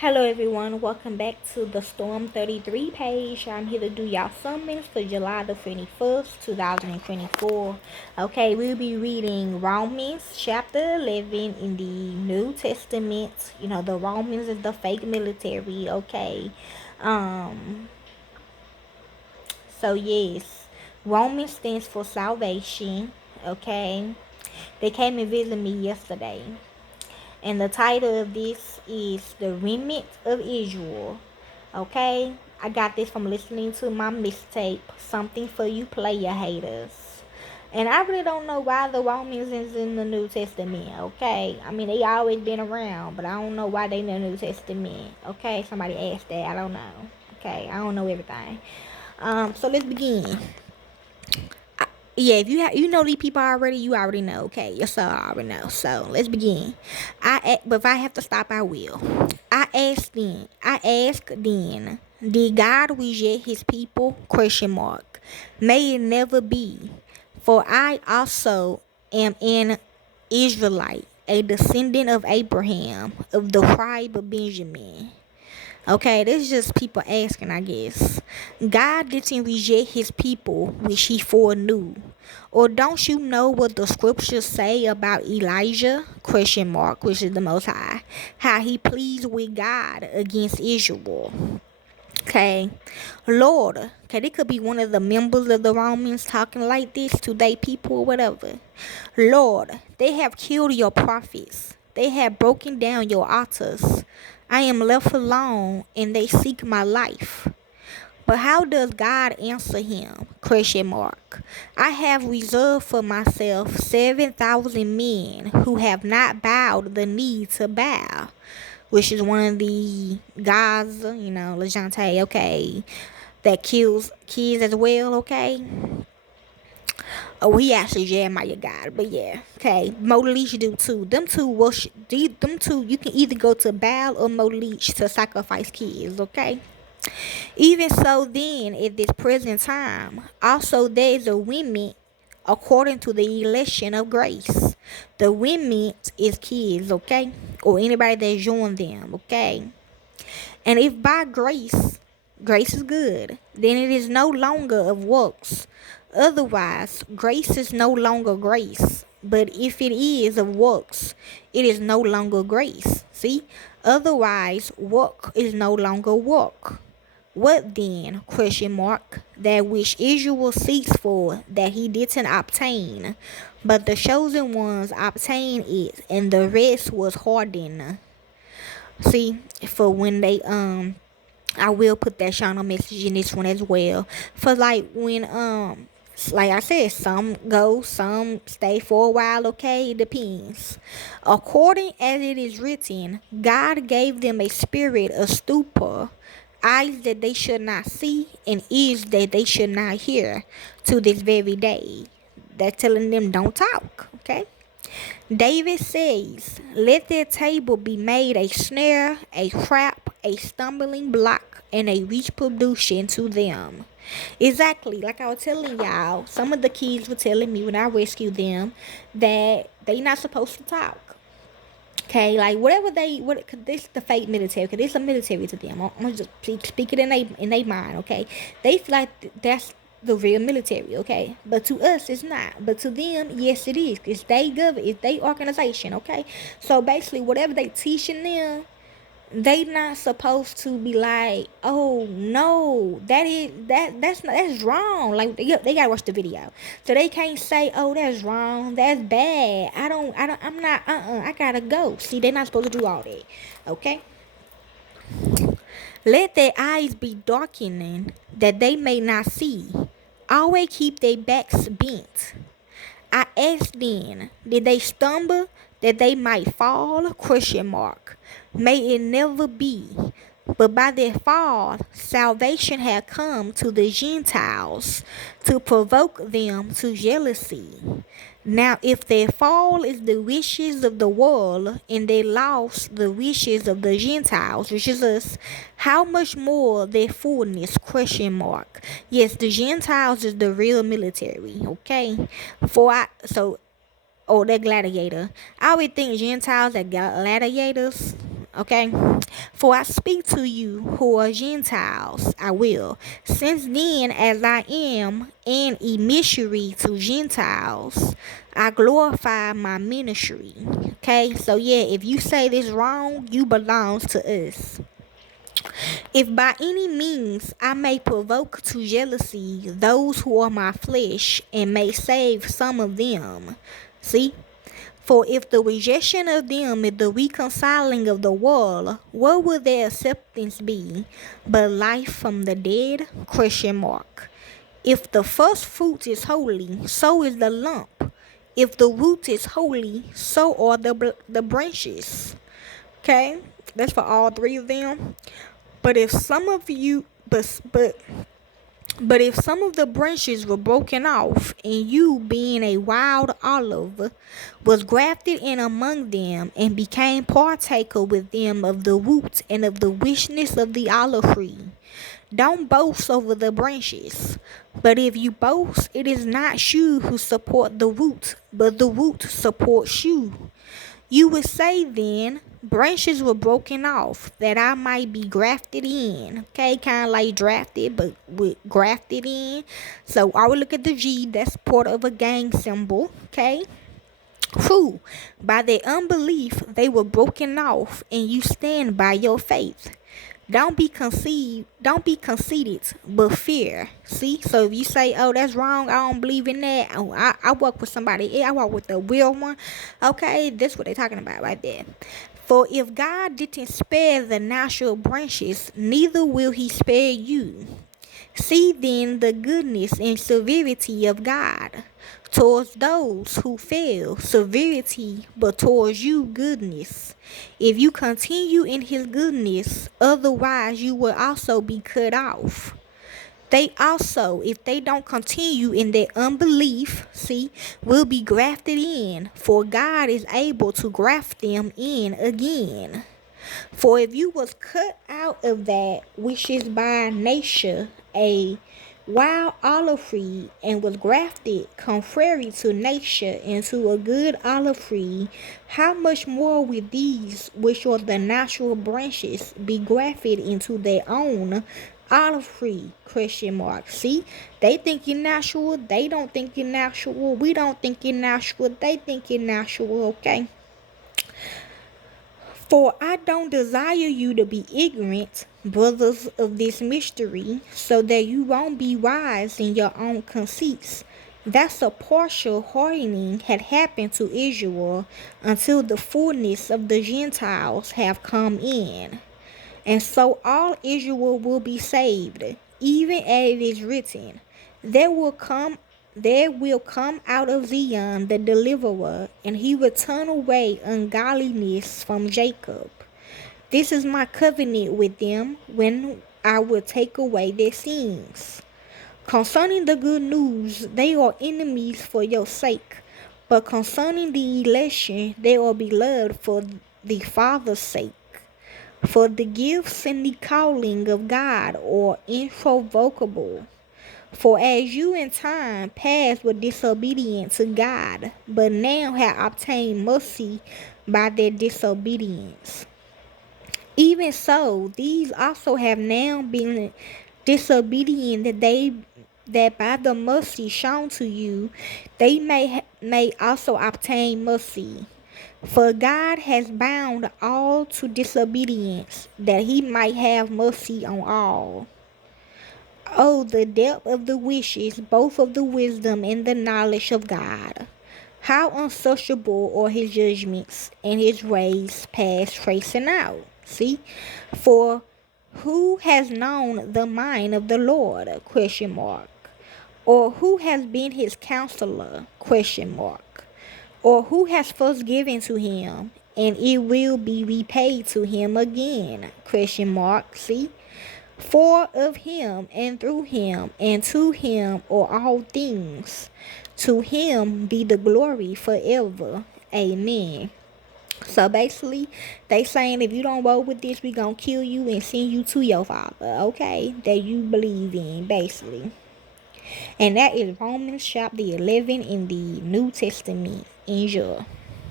Hello everyone, welcome back to the Storm 33 page. I'm here to do y'all summons for July the 21st, 2024. Okay, we'll be reading Romans chapter 11 in the New Testament. You know, the Romans is the fake military, okay? Um, so yes, Romans stands for salvation, okay? They came and visited me yesterday. And the title of this is The Remnant of Israel. Okay? I got this from listening to my mixtape, Something for You Player Haters. And I really don't know why the Romans is in the New Testament, okay? I mean, they always been around, but I don't know why they in the New Testament, okay? Somebody asked that. I don't know. Okay, I don't know everything. So let's begin. Yeah, if you know these people already, you already know. Okay, yes, sir, I already know. So let's begin. But if I have to stop, I will. I ask then, did God reject His people? Question mark. May it never be. For I also am an Israelite, a descendant of Abraham, of the tribe of Benjamin. Okay, this is just people asking, I guess. God didn't reject his people, which he foreknew. Or don't you know what the scriptures say about Elijah? Question mark, which is the Most High. How he pleads with God against Israel. Okay, Lord, okay, it could be one of the members of the Romans talking like this to their people or whatever. Lord, they have killed your prophets. They have broken down your altars. I am left alone and they seek my life. But how does God answer him? Question mark. I have reserved for myself 7,000 men who have not bowed the knee to bow, which is one of the gods, Legente, okay, that kills kids as well, okay? Oh, he actually Jeremiah God, but yeah, okay. Moleach do too. Them two worship. Them two, you can either go to Baal or Moleach to sacrifice kids, okay? Even so, then at this present time, also there is a women according to the election of grace. The women is kids, okay, or anybody that joined them, okay. And if by grace, grace is good, then it is no longer of works. Otherwise, grace is no longer grace. But if it is of works, it is no longer grace. See? Otherwise, work is no longer work. What then? Question mark. That which Israel seeks for, that he didn't obtain. But the chosen ones obtained it, and the rest was hardened. See, for when they I will put that channel message in this one as well. For like when like I said, some go, some stay for a while, okay? It depends. According as it is written, God gave them a spirit of stupor, eyes that they should not see, and ears that they should not hear, to this very day. They're telling them don't talk, okay? David says, let their table be made a snare, a trap, a stumbling block, and a retribution to them. Exactly, like I was telling y'all, some of the kids were telling me when I rescued them that they not supposed to talk. Okay, like whatever cause this the fake military, cause it's a military to them. I'm gonna just speak it in they mind. Okay, they feel like that's the real military. Okay, but to us it's not. But to them, yes, it is. It's they government, it's they organization. Okay, so basically whatever they teaching them, they not supposed to be like, oh no, that's wrong. Like they gotta watch the video, so they can't say, oh, that's wrong, that's bad. I'm not. I gotta go. See, they're not supposed to do all that. Okay. Let their eyes be darkening that they may not see. Always keep their backs bent. I asked then, did they stumble that they might fall? Question mark. May it never be. But by their fall, salvation had come to the Gentiles to provoke them to jealousy. Now, if their fall is the wishes of the world, and they lost the wishes of the Gentiles, which is us, how much more their fullness? Question mark. Yes, the Gentiles is the real military, okay? Or that gladiator. I would think Gentiles are gladiators. Okay? For I speak to you who are Gentiles, I will. Since then, as I am an emissary to Gentiles, I glorify my ministry. Okay? So yeah, if you say this wrong, you belong to us. If by any means I may provoke to jealousy those who are my flesh, and may save some of them. See? For if the rejection of them is the reconciling of the world, what will their acceptance be but life from the dead? Question mark. If the first fruit is holy, so is the lump. If the root is holy, so are the branches. Okay, that's for all three of them. But if some of you, but if some of the branches were broken off, and you, being a wild olive, was grafted in among them, and became partaker with them of the root and of the richness of the olive tree, don't boast over the branches. But if you boast, it is not you who support the root, but the root supports you. You would say then, branches were broken off that I might be grafted in. Okay, kind of like drafted, but with grafted in. So I would look at the G, that's part of a gang symbol. Okay. Who, by their unbelief, they were broken off, and you stand by your faith. Don't be conceited, but fear. See, so if you say, oh, that's wrong, I don't believe in that. Oh, I work with somebody, I work with the real one. Okay, that's what they're talking about right there. For if God didn't spare the natural branches, neither will he spare you. See then the goodness and severity of God towards those who fail, severity, but towards you goodness. If you continue in his goodness, otherwise you will also be cut off. They also, if they don't continue in their unbelief, see, will be grafted in, for God is able to graft them in again. For if you was cut out of that which is by nature a wild olive tree, and was grafted contrary to nature into a good olive tree, how much more will these which are the natural branches be grafted into their own olive tree? Question mark. See, they think you're natural, they don't think you're natural, we don't think you're natural, they think you're natural. Okay. For I don't desire you to be ignorant, brothers, of this mystery, so that you won't be wise in your own conceits. That's a partial hardening had happened to Israel until the fullness of the Gentiles have come in. And so all Israel will be saved, even as it is written, there will come out of Zion the deliverer, and he will turn away ungodliness from Jacob. This is my covenant with them, when I will take away their sins. Concerning the good news, they are enemies for your sake, but concerning the election, they are beloved for the Father's sake. For the gifts and the calling of God are irrevocable. For as you in time past were disobedient to God, but now have obtained mercy by their disobedience, even so these also have now been disobedient, that by the mercy shown to you, they may also obtain mercy. For God has bound all to disobedience, that he might have mercy on all. Oh, the depth of the wishes, both of the wisdom and the knowledge of God! How unsearchable are his judgments, and his ways past tracing out. See? For who has known the mind of the Lord? Question mark. Or who has been his counselor? Question mark. Or who has first given to him, and it will be repaid to him again? Question mark. See? For of him, and through him, and to him are all things. To him be the glory forever. Amen. So basically, they saying if you don't roll with this, we gonna kill you and send you to your father, okay? That you believe in, basically. And that is Romans chapter 11 in the New Testament. Enjoy.